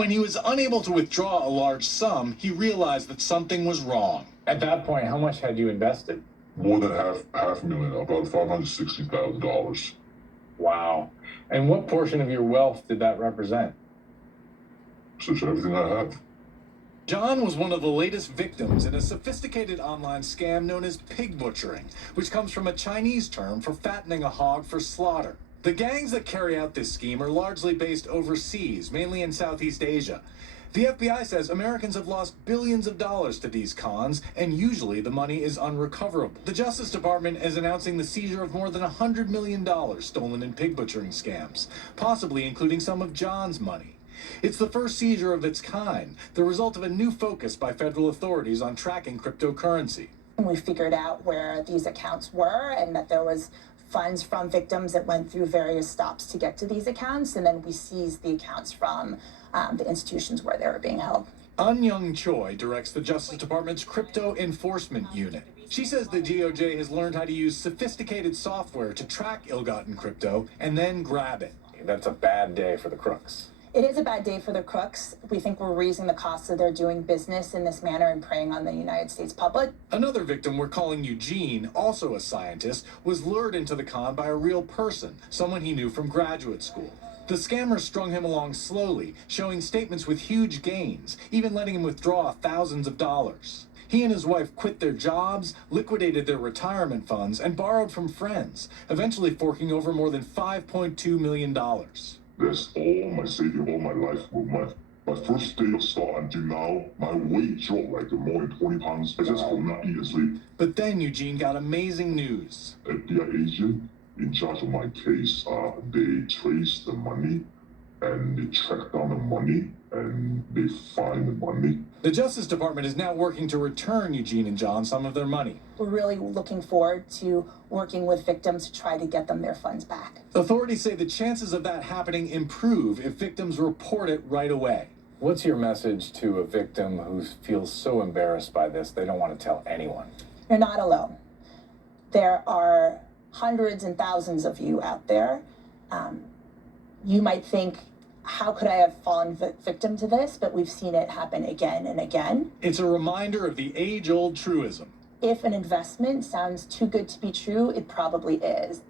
when he was unable to withdraw a large sum, he realized that something was wrong. At that point, how much had you invested? More than half a million, about $560,000. Wow. And what portion of your wealth did that represent? Such everything I have. John was one of the latest victims in a sophisticated online scam known as pig butchering, which comes from a Chinese term for fattening a hog for slaughter. The gangs that carry out this scheme are largely based overseas, mainly in Southeast Asia. The FBI says Americans have lost billions of dollars to these cons, and usually the money is unrecoverable. The Justice Department is announcing the seizure of more than $100 million stolen in pig butchering scams, possibly including some of John's money. It's the first seizure of its kind, the result of a new focus by federal authorities on tracking cryptocurrency. We figured out where these accounts were and that there was funds from victims that went through various stops to get to these accounts, and then we seized the accounts from the institutions where they were being held. Young Choi directs the Justice Department's Crypto Enforcement Unit. She says the DOJ has learned how to use sophisticated software to track ill-gotten crypto and then grab it. That's a bad day for the crooks. It is a bad day for the crooks. We think we're raising the costs of their doing business in this manner and preying on the United States public. Another victim we're calling Eugene, also a scientist, was lured into the con by a real person, someone he knew from graduate school. The scammers strung him along slowly, showing statements with huge gains, even letting him withdraw thousands of dollars. He and his wife quit their jobs, liquidated their retirement funds, and borrowed from friends, eventually forking over more than $5.2 million. That's all my saving all my life. My first day of start until now, my weight dropped like more than 20 pounds. I just could not eat and sleep. But then Eugene got amazing news. FBI agent in charge of my case, they traced the money and they tracked down the money and they find the money. The Justice Department is now working to return Eugene and John some of their money. We're really looking forward to working with victims to try to get them their funds back. Authorities say the chances of that happening improve if victims report it right away. What's your message to a victim who feels so embarrassed by this they don't want to tell anyone? You're not alone. There are hundreds and thousands of you out there. You might think, how could I have fallen victim to this? But we've seen it happen again and again. It's a reminder of the age-old truism. If an investment sounds too good to be true, it probably is.